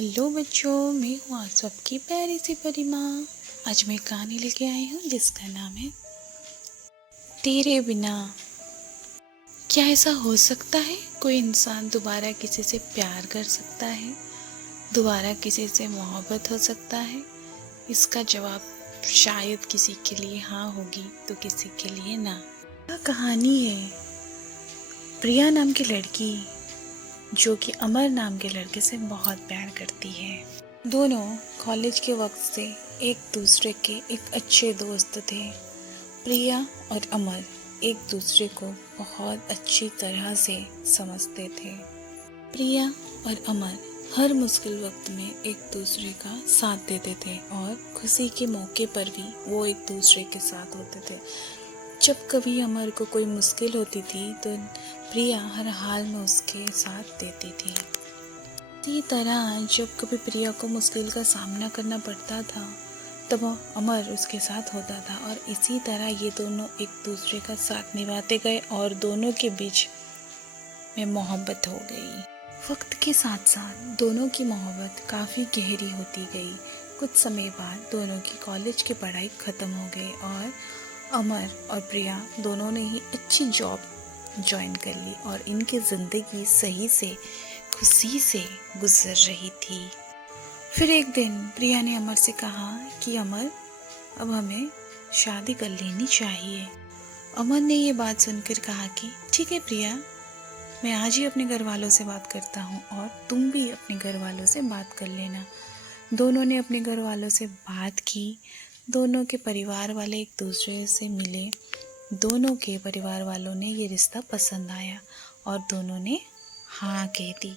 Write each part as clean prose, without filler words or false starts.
Hello बच्चों, मैं हूँ आप सबकी प्यारी सी परी माँ। आज मैं कहानी लेके आई हूँ जिसका नाम है तेरे बिना। क्या ऐसा हो सकता है कोई इंसान दोबारा किसी से प्यार कर सकता है, दोबारा किसी से मोहब्बत हो सकता है? इसका जवाब शायद किसी के लिए हाँ होगी तो किसी के लिए ना। क्या कहानी है प्रिया नाम की लड़की जो कि अमर नाम के लड़के से बहुत प्यार करती है। दोनों कॉलेज के वक्त से एक दूसरे के एक अच्छे दोस्त थे। प्रिया और अमर एक दूसरे को बहुत अच्छी तरह से समझते थे। प्रिया और अमर हर मुश्किल वक्त में एक दूसरे का साथ देते थे और खुशी के मौके पर भी वो एक दूसरे के साथ होते थे। जब कभी अमर को कोई मुश्किल होती थी तो प्रिया हर हाल में उसके साथ देती थी। इसी तरह जब कभी प्रिया को मुश्किल का सामना करना पड़ता था तब अमर उसके साथ होता था और इसी तरह ये दोनों एक दूसरे का साथ निभाते गए और दोनों के बीच में मोहब्बत हो गई। वक्त के साथ साथ दोनों की मोहब्बत काफ़ी गहरी होती गई। कुछ समय बाद दोनों की कॉलेज की पढ़ाई ख़त्म हो गई और अमर और प्रिया दोनों ने ही अच्छी जॉब ज्वाइन कर ली और इनकी ज़िंदगी सही से खुशी से गुजर रही थी। फिर एक दिन प्रिया ने अमर से कहा कि अमर, अब हमें शादी कर लेनी चाहिए। अमर ने ये बात सुनकर कहा कि ठीक है प्रिया, मैं आज ही अपने घर वालों से बात करता हूँ और तुम भी अपने घर वालों से बात कर लेना। दोनों ने अपने घर वालों से बात की। दोनों के परिवार वाले एक दूसरे से मिले। दोनों के परिवार वालों ने ये रिश्ता पसंद आया और दोनों ने हाँ कह दी।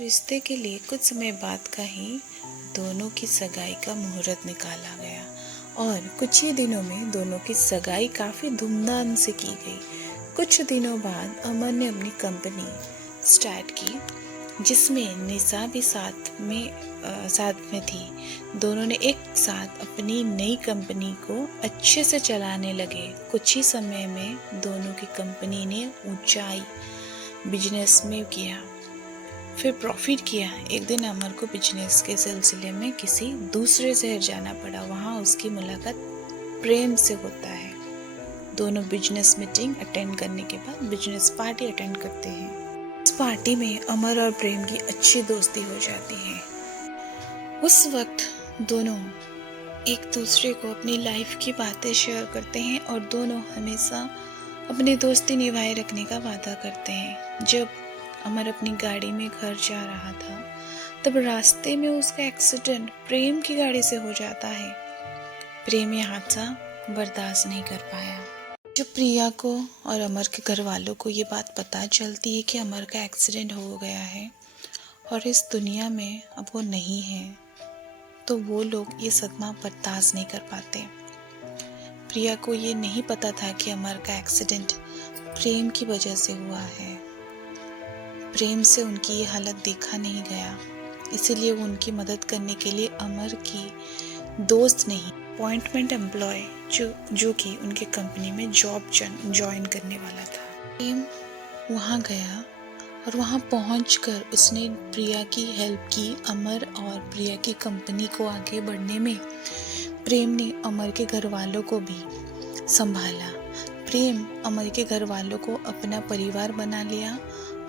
रिश्ते के लिए कुछ समय बाद का ही दोनों की सगाई का मुहूर्त निकाला गया और कुछ ही दिनों में दोनों की सगाई काफ़ी धूमधाम से की गई। कुछ दिनों बाद अमर ने अपनी कंपनी स्टार्ट की जिसमें निशा भी साथ में थी। दोनों ने एक साथ अपनी नई कंपनी को अच्छे से चलाने लगे। कुछ ही समय में दोनों की कंपनी ने ऊंचाई बिजनेस में किया, फिर प्रॉफिट किया। एक दिन अमर को बिजनेस के सिलसिले में किसी दूसरे शहर जाना पड़ा। वहाँ उसकी मुलाकात प्रेम से होता है। दोनों बिजनेस मीटिंग अटेंड करने के बाद बिजनेस पार्टी अटेंड करते हैं। इस पार्टी में अमर और प्रेम की अच्छी दोस्ती हो जाती है। उस वक्त दोनों एक दूसरे को अपनी लाइफ की बातें शेयर करते हैं और दोनों हमेशा अपनी दोस्ती निभाए रखने का वादा करते हैं। जब अमर अपनी गाड़ी में घर जा रहा था तब रास्ते में उसका एक्सीडेंट प्रेम की गाड़ी से हो जाता है। प्रेम यह हादसा बर्दाश्त नहीं कर पाया। जब प्रिया को और अमर के घर वालों को ये बात पता चलती है कि अमर का एक्सीडेंट हो गया है और इस दुनिया में अब वो नहीं है, तो वो लोग ये सदमा बर्दाश्त नहीं कर पाते। प्रिया को ये नहीं पता था कि अमर का एक्सीडेंट प्रेम की वजह से हुआ है। प्रेम से उनकी ये हालत देखा नहीं गया, इसीलिए वो उनकी मदद करने के लिए अमर की दोस्त नहीं, अपॉइंटमेंट एम्प्लॉय जो कि उनके कंपनी में जॉब ज्वाइन करने वाला था। प्रेम वहाँ गया और वहाँ पहुँचकर उसने प्रिया की हेल्प की। अमर और प्रिया की कंपनी को आगे बढ़ने में प्रेम ने अमर के घर वालों को भी संभाला। प्रेम अमर के घर वालों को अपना परिवार बना लिया।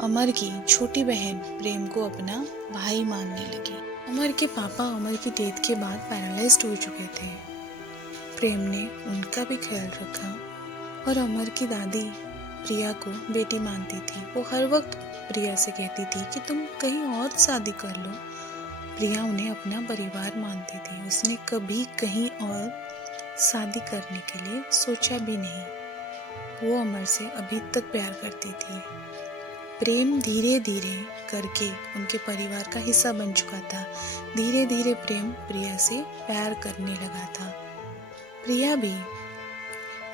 अमर की छोटी बहन प्रेम को अपना भाई मानने लगी। अमर के पापा अमर की डेथ के बाद पैरालाइज्ड हो चुके थे। प्रेम ने उनका भी ख्याल रखा और अमर की दादी प्रिया को बेटी मानती थी। वो हर वक्त प्रिया से कहती थी कि तुम कहीं और शादी कर लो। प्रिया उन्हें अपना परिवार मानती थी। उसने कभी कहीं और शादी करने के लिए सोचा भी नहीं। वो अमर से अभी तक प्यार करती थी। प्रेम धीरे धीरे करके उनके परिवार का हिस्सा बन चुका था। धीरे धीरे प्रेम प्रिया से प्यार करने लगा था। प्रिया भी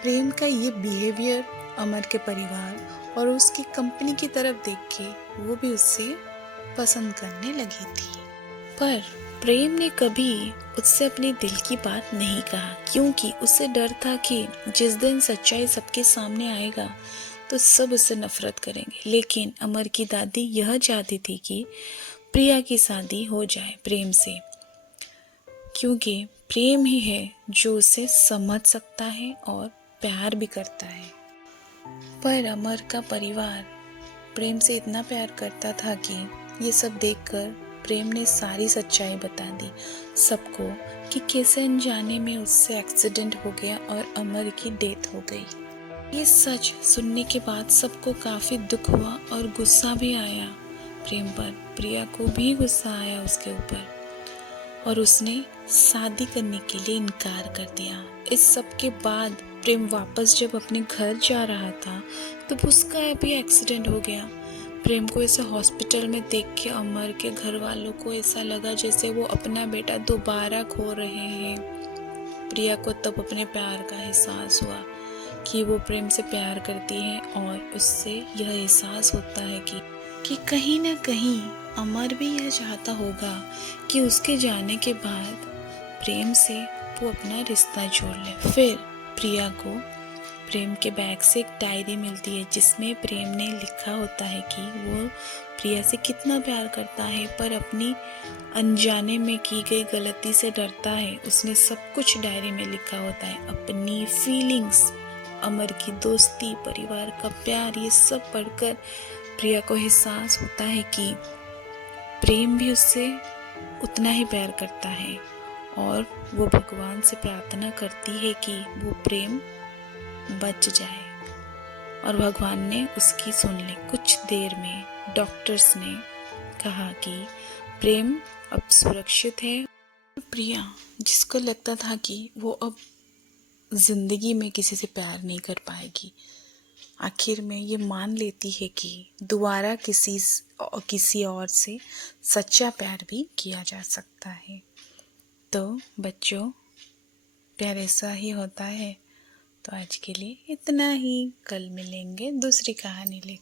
प्रेम का ये बिहेवियर अमर के परिवार और उसकी कंपनी की तरफ देख के वो भी उससे पसंद करने लगी थी। पर प्रेम ने कभी उससे अपने दिल की बात नहीं कहा, क्योंकि उसे डर था कि जिस दिन सच्चाई सबके सामने आएगा तो सब उससे नफरत करेंगे। लेकिन अमर की दादी यह चाहती थी कि प्रिया की शादी हो जाए प्रेम से, क्योंकि प्रेम ही है जो उसे समझ सकता है और प्यार भी करता है। पर अमर का परिवार प्रेम से इतना प्यार करता था कि ये सब देखकर प्रेम ने सारी सच्चाई बता दी सबको कि कैसे अनजाने में उससे एक्सीडेंट हो गया और अमर की डेथ हो गई। ये सच सुनने के बाद सबको काफी दुख हुआ और गुस्सा भी आया प्रेम पर। प्रिया को भी गुस्सा आया उसके ऊपर और उसने शादी करने के लिए इनकार कर दिया। इस सब के बाद प्रेम वापस जब अपने घर जा रहा था तो उसका भी एक्सीडेंट हो गया। प्रेम को ऐसे हॉस्पिटल में देख के अमर के घर वालों को ऐसा लगा जैसे वो अपना बेटा दोबारा खो रहे हैं। प्रिया को तब अपने प्यार का एहसास हुआ कि वो प्रेम से प्यार करती है और उससे यह एहसास होता है कि कहीं ना कहीं अमर भी यह चाहता होगा कि उसके जाने के बाद प्रेम से वो अपना रिश्ता जोड़ ले। फिर प्रिया को प्रेम के बैग से एक डायरी मिलती है जिसमें प्रेम ने लिखा होता है कि वो प्रिया से कितना प्यार करता है पर अपनी अनजाने में की गई गलती से डरता है। उसने सब कुछ डायरी में लिखा होता है, अपनी फीलिंग्स, अमर की दोस्ती, परिवार का प्यार, ये सब पढ़कर प्रिया को एहसास होता है कि प्रेम भी उससे उतना ही प्यार करता है और वो भगवान से प्रार्थना करती है कि वो प्रेम बच जाए और भगवान ने उसकी सुन ली। कुछ देर में डॉक्टर्स ने कहा कि प्रेम अब सुरक्षित है। प्रिया, जिसको लगता था कि वो अब जिंदगी में किसी से प्यार नहीं कर पाएगी, आखिर में ये मान लेती है कि दोबारा किसी और से सच्चा प्यार भी किया जा सकता है। तो बच्चों, प्यार ऐसा ही होता है। तो आज के लिए इतना ही, कल मिलेंगे दूसरी कहानी लेकर।